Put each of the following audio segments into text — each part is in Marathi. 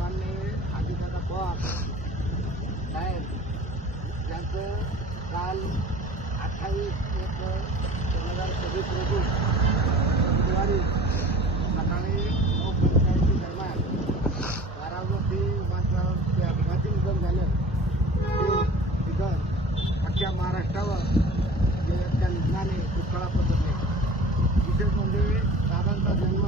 माननीय अजितदादा पवार साहेब यांचं काल अठ्ठावीस एक दोन हजार सव्वीस रोजी बुधवारी सकाळी नऊ पंचायती दरम्यान बारामती विमानतळावर अपघाती निधन झालं. ते निधन अख्ख्या महाराष्ट्रावर त्या निधनाने दुष्काळा पसरले. विशेष म्हणजे दादांचा जन्म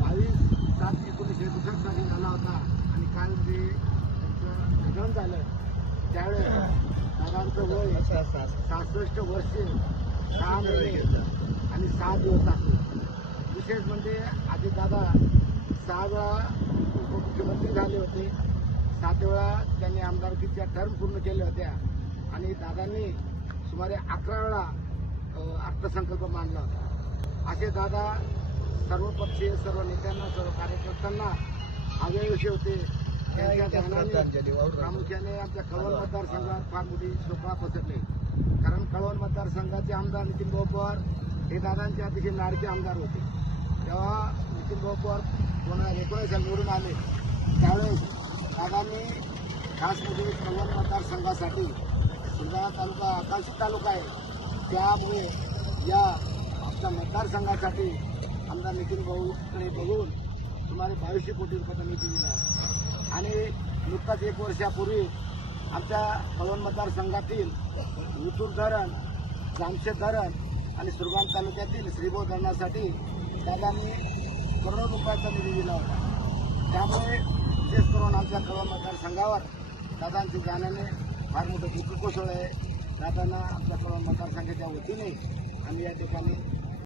बावीस सात एकोणीसशे एकसष्ट साली झाला होता आणि काल जे त्यांचं निधन झालं त्यावेळेस दादांचं वय सहासष्ट वर्षे सहा महिने आणि सहा दिवस असतो विशेष म्हणजे आधी दादा सहा वेळा उपमुख्यमंत्री झाले होते. सात वेळा त्यांनी आमदारकीच्या टर्म पूर्ण केल्या होत्या. आणि दादांनी सुमारे अकरा वेळा अर्थसंकल्प मांडला होता. असे दादा सर्व पक्षीय सर्व नेत्यांना सर्व कार्यकर्त्यांना हवेविषयी होते. प्रामुख्याने आमच्या कळवण मतदारसंघात फार मोठी शोभा पसरली. कारण कळवण मतदारसंघाचे आमदार नितीन भाऊ पवार हे दादांचे अतिशय लाडके आमदार होते. तेव्हा नितीन भाऊ पवार दोन हजार एकोणीस साली निवडून आले. त्यावेळेस दादांनी खास म्हणजे कळवण मतदारसंघासाठी सुरगाणा तालुका आकांक्षित तालुका आहे. त्यामुळे या आपल्या मतदारसंघासाठी आमदार नितीन भाऊकडे बघून सुमारे बावीसशे कोटी रुपयाचा निधी दिला आहे. आणि नुकताच एक वर्षापूर्वी आमच्या कळवण मतदारसंघातील उतूर धरण जामशेद धरण आणि सुरगाण तालुक्यातील श्रीभो धरणासाठी दादांनी करोडो रुपयाचा निधी दिला होता. त्यामुळे विशेष करून आमच्या कळवण मतदारसंघावर दादांच्या जाण्याने फार मोठं दुःख कोसळलं आहे. दादांना आपल्या कळवण मतदारसंघाच्या वतीने आम्ही या ठिकाणी